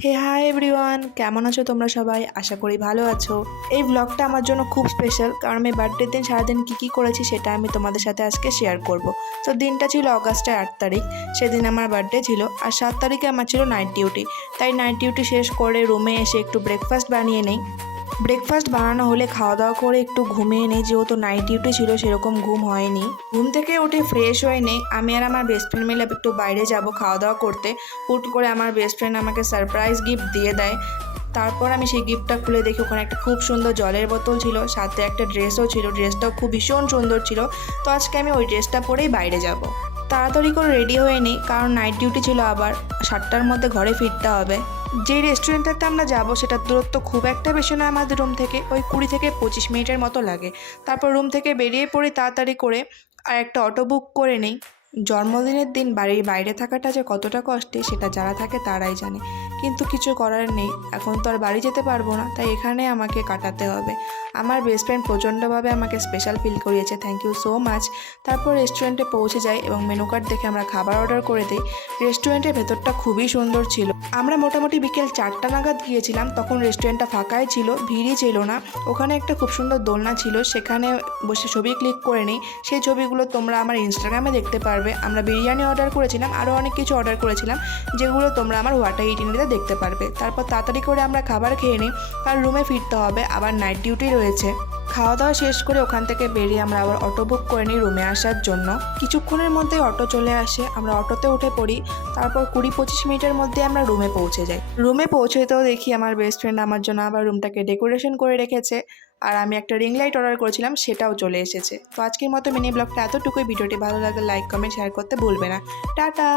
হে hi everyone, কেমন আছো তোমরা সবাই? আশা করি ভালো আছো। এই ব্লগটা আমার জন্য খুব স্পেশাল, কারণ আমি বার্থডের দিন সারাদিন কী করেছি সেটা আমি তোমাদের সাথে আজকে শেয়ার করব। তো দিনটা ছিল অগাস্টের 8 তারিখ, সেদিন আমার বার্থডে ছিল। আর 7 তারিখে আমার ছিল নাইট ডিউটি। তাই নাইট ডিউটি শেষ করে রুমে এসে একটু ব্রেকফাস্ট বানিয়ে নেই। ব্রেকফাস্ট বানানো হলে খাওয়া দাওয়া করে একটু ঘুমিয়ে নেই, যেহেতু নাইট ডিউটি ছিল সেরকম ঘুম হয়নি। ঘুম থেকে উঠে ফ্রেশ হয়ে নেই, আমি আর আমার বেস্ট ফ্রেন্ড মিলে একটু বাইরে যাব খাওয়া দাওয়া করতে। হুট করে আমার বেস্ট ফ্রেন্ড আমাকে সারপ্রাইজ গিফট দিয়ে দেয়। তারপর আমি সেই গিফটটা খুলে দেখি ওখানে একটা খুব সুন্দর জলের বোতল ছিল, সাথে একটা ড্রেসও ছিল। ড্রেসটাও খুব ভীষণ সুন্দর ছিল। তো আজকে আমি ওই ড্রেসটা পরেই বাইরে যাব। তাড়াতাড়ি করে রেডি হয়ে নিই, কারণ নাইট ডিউটি ছিল, আবার 7টার মধ্যে ঘরে ফিরতে হবে। যেই রেস্টুরেন্টটাতে আমরা যাব সেটার দূরত্ব খুব একটা বেশি নয় আমাদের রুম থেকে, ওই 20 থেকে 25 মিনিটের মতো লাগে। তারপর রুম থেকে বেরিয়ে পড়ি তাড়াতাড়ি করে, আর একটা অটো বুক করে নেই। জন্মদিনের দিন বাড়ির বাইরে থাকাটা যে কতটা কষ্টে সেটা যারা থাকে তারাই জানে, কিন্তু কিছু করার নেই। এখন তো আর বাড়ি যেতে পারবো না, তাই এখানে আমাকে কাটাতে হবে। আমার বেস্ট ফ্রেন্ড প্রচণ্ডভাবে আমাকে স্পেশাল ফিল করিয়েছে, থ্যাংক ইউ সো মাচ। তারপর রেস্টুরেন্টে পৌঁছে যাই এবং মেনু কার্ড দেখে আমরা খাবার অর্ডার করে দিই। রেস্টুরেন্টের ভেতরটা খুবই সুন্দর ছিল। আমরা মোটামুটি বিকেল 4টা নাগাদ গিয়েছিলাম, তখন রেস্টুরেন্টটা ফাঁকাই ছিল, ভিড়ই ছিল না। ওখানে একটা খুব সুন্দর দোলনা ছিল, সেখানে বসে ছবি ক্লিক করে নিই। সেই ছবিগুলো তোমরা আমার ইনস্টাগ্রামে দেখতে পারবে। আমরা বিরিয়ানি অর্ডার করেছিলাম, আরও অনেক কিছু অর্ডার করেছিলাম, যেগুলো তোমরা আমার ওয়াটার ইটিনারিতে দেখতে পারবে। তারপর তাড়াতাড়ি করে আমরা খাবার খেয়ে নিই, কারণ রুমে ফিরতে হবে, আবার নাইট ডিউটি রয়েছে। খাওয়া দাওয়া শেষ করে ওখান থেকে বেরিয়ে আমরা আবার অটো বুক করে নিই রুমে আসার জন্য। কিছুক্ষণের মধ্যেই অটো চলে আসে, আমরা অটোতে উঠে পড়ি। তারপর 20-25 মিনিটের মধ্যে আমরা রুমে পৌঁছে যাই। রুমে পৌঁছেতেও দেখি আমার বেস্ট ফ্রেন্ড আমার জন্য আবার রুমটাকে ডেকোরেশন করে রেখেছে। আর আমি একটা রিং লাইট অর্ডার করেছিলাম, সেটাও চলে এসেছে। তো আজকের মতো মিনি ব্লগটা এতটুকুই। ভিডিওটি ভালো লাগলে লাইক কমেন্ট শেয়ার করতে ভুলবে না। টাটা।